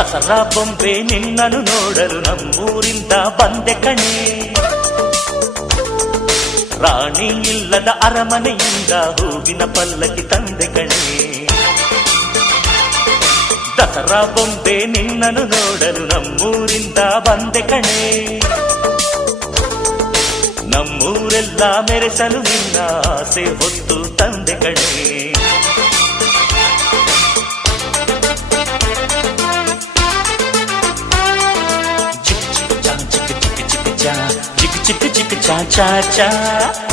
ದಸರಾ ಬೊಂಬೆ ನಿನ್ನನ್ನು ನೋಡಲು ನಮ್ಮೂರಿಂದ ಬಂದೆ ಕಣೆ. ರಾಣಿ ಇಲ್ಲದ ಅರಮನೆಯಿಂದ ಹೂವಿನ ಪಲ್ಲಕ್ಕಿ ತಂದೆ ಕಣೆ. ದಸರಾ ಬೊಂಬೆ ನಿನ್ನನ್ನು ನೋಡಲು ನಮ್ಮೂರಿಂದ ಬಂದೆ ಕಣೆ. ನಮ್ಮೂರೆಲ್ಲ ಮೆರೆಸಲು ನಿನ್ನ ಆಸೆ ಹೊತ್ತು ತಂದೆ ಕಣೆ. ಚಿಕ್ ಚಿಕ್ ಚಾ ಚಾ ಚಾ ಚಾ